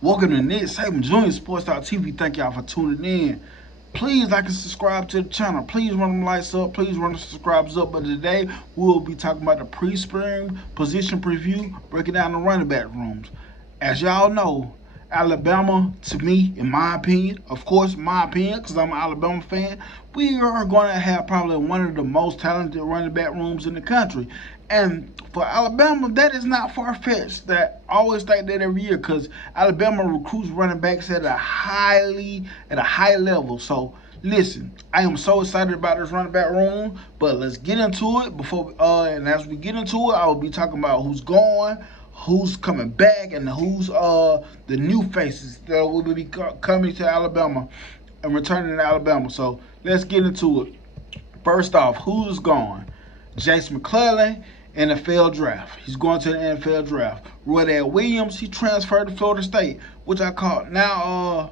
Welcome to Nick Saban Junior Sports TV. Thank y'all for tuning in. Please like and subscribe to the channel. Please run them lights up. Please run the subscribers up. But today we will be talking about the pre-spring position preview, breaking down the running back rooms. As y'all know, Alabama, to me, in my opinion, of course, my opinion, because I'm an Alabama fan, we are going to have probably one of the most talented running back rooms in the country. And for Alabama, that is not far-fetched. That I always think that every year because Alabama recruits running backs at a high level. So listen, I am so excited about this running back room. But let's get into it and as we get into it, I will be talking about who's going, who's coming back, and who's the new faces that will be coming to Alabama and returning to Alabama. So let's get into it. First off, who's going? Jason McClellan, NFL draft. He's going to the NFL draft. Roydell Williams, he transferred to Florida State, which I call the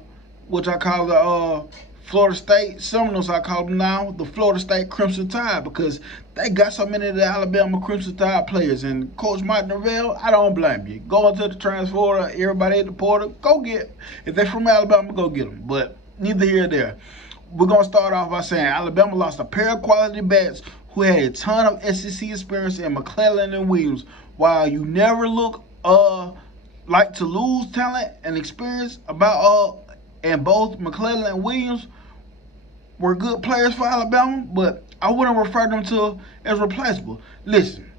Florida State Seminoles. I call them now the Florida State Crimson Tide because they got so many of the Alabama Crimson Tide players. And Coach Mike Norvell, I don't blame you. Go into the transfer, everybody at the portal, go get. If they're from Alabama, go get them. But neither here nor there. We're going to start off by saying Alabama lost a pair of quality backs who had a ton of SEC experience in McClellan and Williams. While you never look like to lose talent and experience and both McClellan and Williams were good players for Alabama, but I wouldn't refer them to as replaceable. Listen,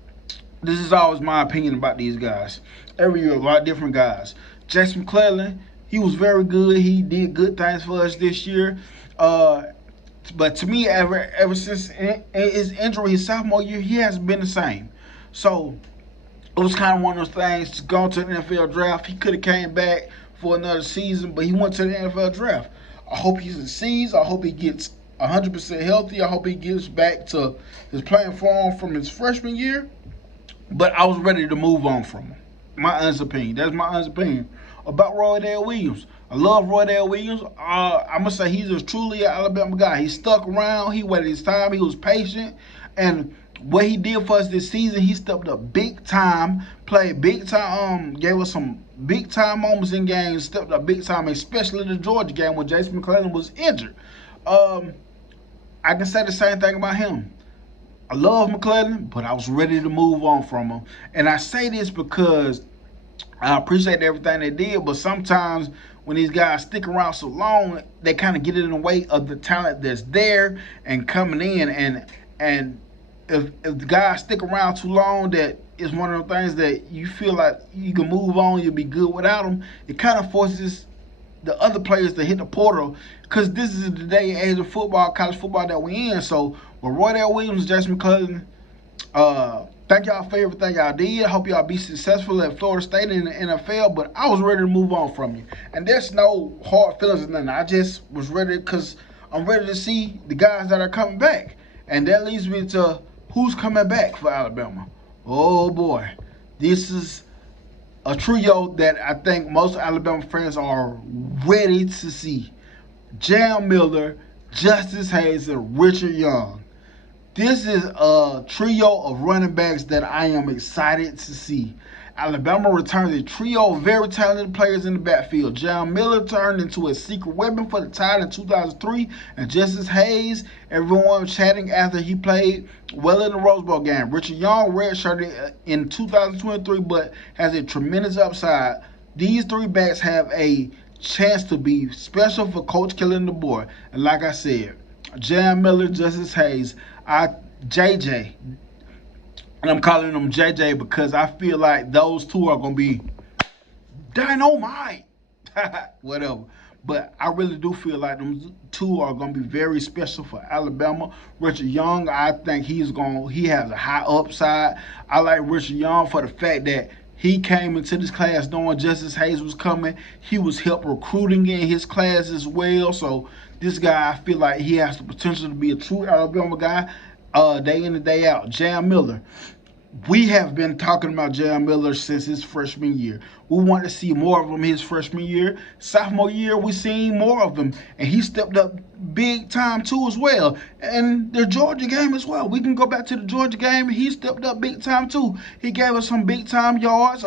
this is always my opinion about these guys. Every year, a lot of different guys. Jason McClellan, he was very good. He did good things for us this year. But to me, ever since his injury his sophomore year, he hasn't been the same. So it was kind of one of those things to go to the NFL draft. He could have came back for another season, but he went to the NFL draft. I hope he succeeds. I hope he gets 100% healthy. I hope he gets back to his playing form from his freshman year. But I was ready to move on from him. My honest opinion. That's my honest opinion about Roydell Williams. I love Roydell Williams. I'm going to say he's a truly an Alabama guy. He stuck around. He waited his time. He was patient. And what he did for us this season, he stepped up big time, played big time, gave us some big time moments in games, stepped up big time, especially the Georgia game when Jason McClellan was injured. I can say the same thing about him. I love McClellan, but I was ready to move on from him. And I say this because I appreciate everything they did, but sometimes when these guys stick around so long, they kind of get in the way of the talent that's there and coming in. And if the guys stick around too long, that is one of the things that you feel like you can move on, you'll be good without them. It kind of forces the other players to hit the portal because this is the day and age of football, college football that we in. So with Roydell Williams, Jason McClellan, thank y'all for everything y'all did. I hope y'all be successful at Florida State in the NFL, but I was ready to move on from you. And there's no hard feelings or nothing. I just was ready because I'm ready to see the guys that are coming back. And that leads me to who's coming back for Alabama. Oh, boy. This is a trio that I think most Alabama fans are ready to see. Jam Miller, Justice Hayes, and Richard Young. This is a trio of running backs that I am excited to see. Alabama returns a trio of very talented players in the backfield. Jam Miller turned into a secret weapon for the Tide in 2003, and Justice Hayes, everyone was chatting after he played well in the Rose Bowl game. Richard Young redshirted in 2023, but has a tremendous upside. These three backs have a chance to be special for Coach Killing the Boy. And like I said, Jam Miller, Justice Hayes, JJ, and I'm calling them JJ because I feel like those two are going to be dynamite. Whatever. But I really do feel like them two are going to be very special for Alabama. Richard Young, I think he has a high upside. I like Richard Young for the fact that he came into this class knowing Justice Hayes was coming. He was helped recruiting in his class as well. So this guy, I feel like he has the potential to be a true Alabama guy. Day in and day out. Jam Miller. We have been talking about Jam Miller since his freshman year. We want to see more of him his freshman year. Sophomore year, we seen more of him. And he stepped up big time too as well. And the Georgia game as well. We can go back to the Georgia game. He stepped up big time too. He gave us some big time yards.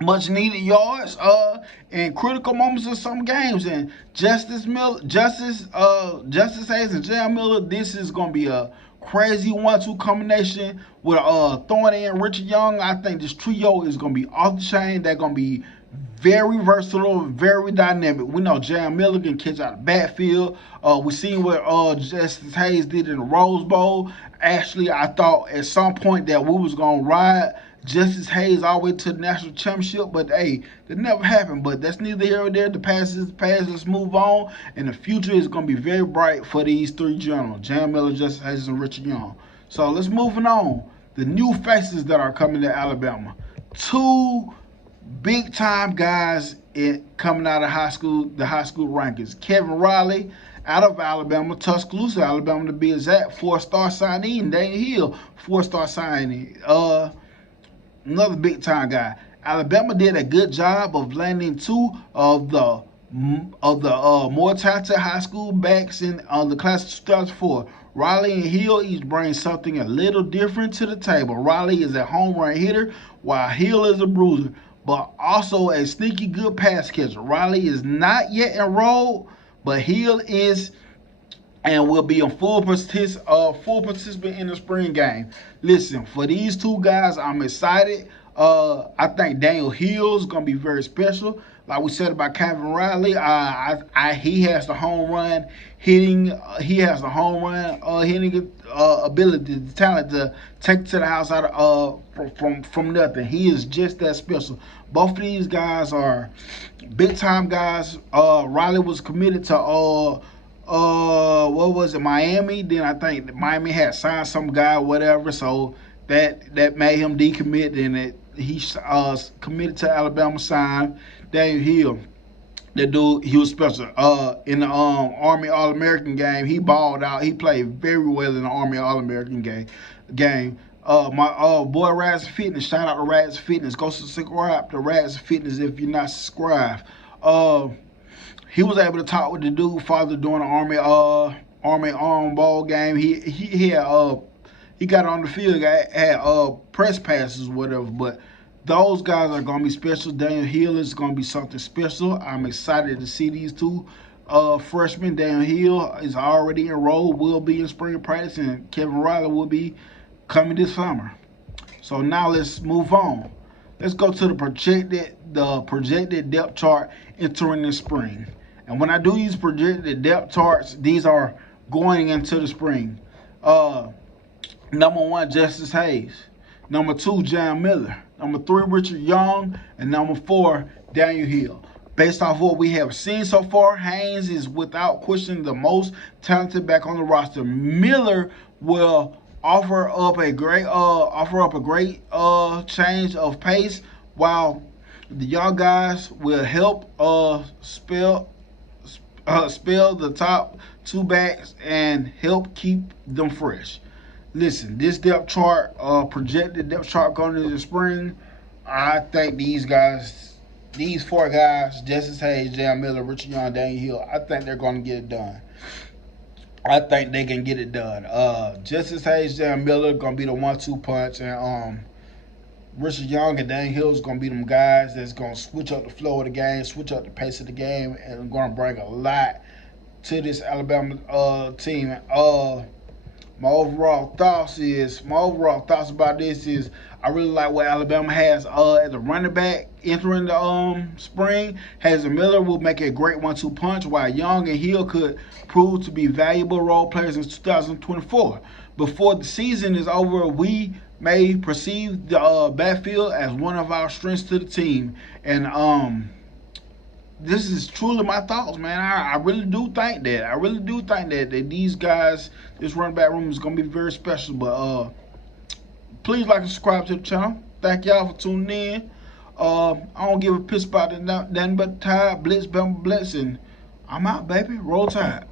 much needed yards in critical moments of some games. And Justice Hayes and Jam Miller, this is gonna be a crazy 1-2 combination with throwing in Richard Young. I think this trio is gonna be off the chain. They're gonna be very versatile, very dynamic. We know Jam Miller can catch out the backfield. We seen what Justice Hayes did in the Rose Bowl. Actually, I thought at some point that we was gonna ride Justice Hayes all the way to the national championship, but hey, that never happened. But that's neither here nor there. The past is the past. Let's move on. And the future is going to be very bright for these three gentlemen, Jam Miller, Justice Hayes, and Richard Young. So let's move on. The new faces that are coming to Alabama. Two big-time guys coming out of high school, the high school rankings. Kevin Riley out of Alabama, Tuscaloosa, Alabama to be exact, 4-star signee, and Daniel Hill, 4-star signee. Another big time guy. Alabama did a good job of landing two of the more talented high school backs in the class of 2004. Riley and Hill each bring something a little different to the table. Riley is a home run hitter, while Hill is a bruiser, but also a sneaky good pass catcher. Riley is not yet enrolled, but Hill is and will be a full participant in the spring game. Listen, for these two guys, I'm excited. I think Daniel Hill's gonna be very special. Like we said about Kevin Riley, he has the home run hitting. He has the home run hitting ability, the talent to take it to the house out of from nothing. He is just that special. Both of these guys are big time guys. Riley was committed to what was it, Miami? Then I think Miami had signed some guy, whatever. So that made him decommit, and he committed to Alabama. Signed Daniel Hill. That dude, he was special. In the Army All-American game, he balled out. He played very well in the Army All-American game. My boy Raz Fitness, shout out to Raz Fitness. Go subscribe to Raz Fitness if you're not subscribed. He was able to talk with the dude father during the Army ball game. He got on the field, had press passes, whatever. But those guys are gonna be special. Daniel Hill is gonna be something special. I'm excited to see these two freshmen. Daniel Hill is already enrolled, will be in spring practice, and Kevin Riley will be coming this summer. So now let's move on. Let's go to the projected depth chart entering the spring. And when I do these projected depth charts, these are going into the spring. Number 1, Justice Hayes. Number 2, Jam Miller. Number 3, Richard Young. And number 4, Daniel Hill. Based off what we have seen so far, Hayes is without question the most talented back on the roster. Miller will offer up a great change of pace, while the young guys will help spell the top two backs and help keep them fresh. Listen, this depth chart, projected depth chart going into the spring, I think these 4 guys, Justice Hayes, Jam Miller, Richard Young, Daniel Hill, I think they're going to get it done. I think they can get it done. Justice Hayes, Jam Miller going to be the 1-2 punch, and Richard Young and Daniel Hill is going to be them guys that's going to switch up the flow of the game, switch up the pace of the game, and going to bring a lot to this Alabama team. My overall thoughts about this is I really like what Alabama has as a running back entering the spring. Hayes and Miller will make a great 1-2 punch, while Young and Hill could prove to be valuable role players in 2024. Before the season is over, we may perceive the backfield as one of our strengths to the team. And this is truly my thoughts, man. I really do think that. I really do think that these guys, this running back room is going to be very special. But please like and subscribe to the channel. Thank y'all for tuning in. I don't give a piss about nothing but Tide, Blitz, Bama, Blitz, and I'm out, baby. Roll Tide.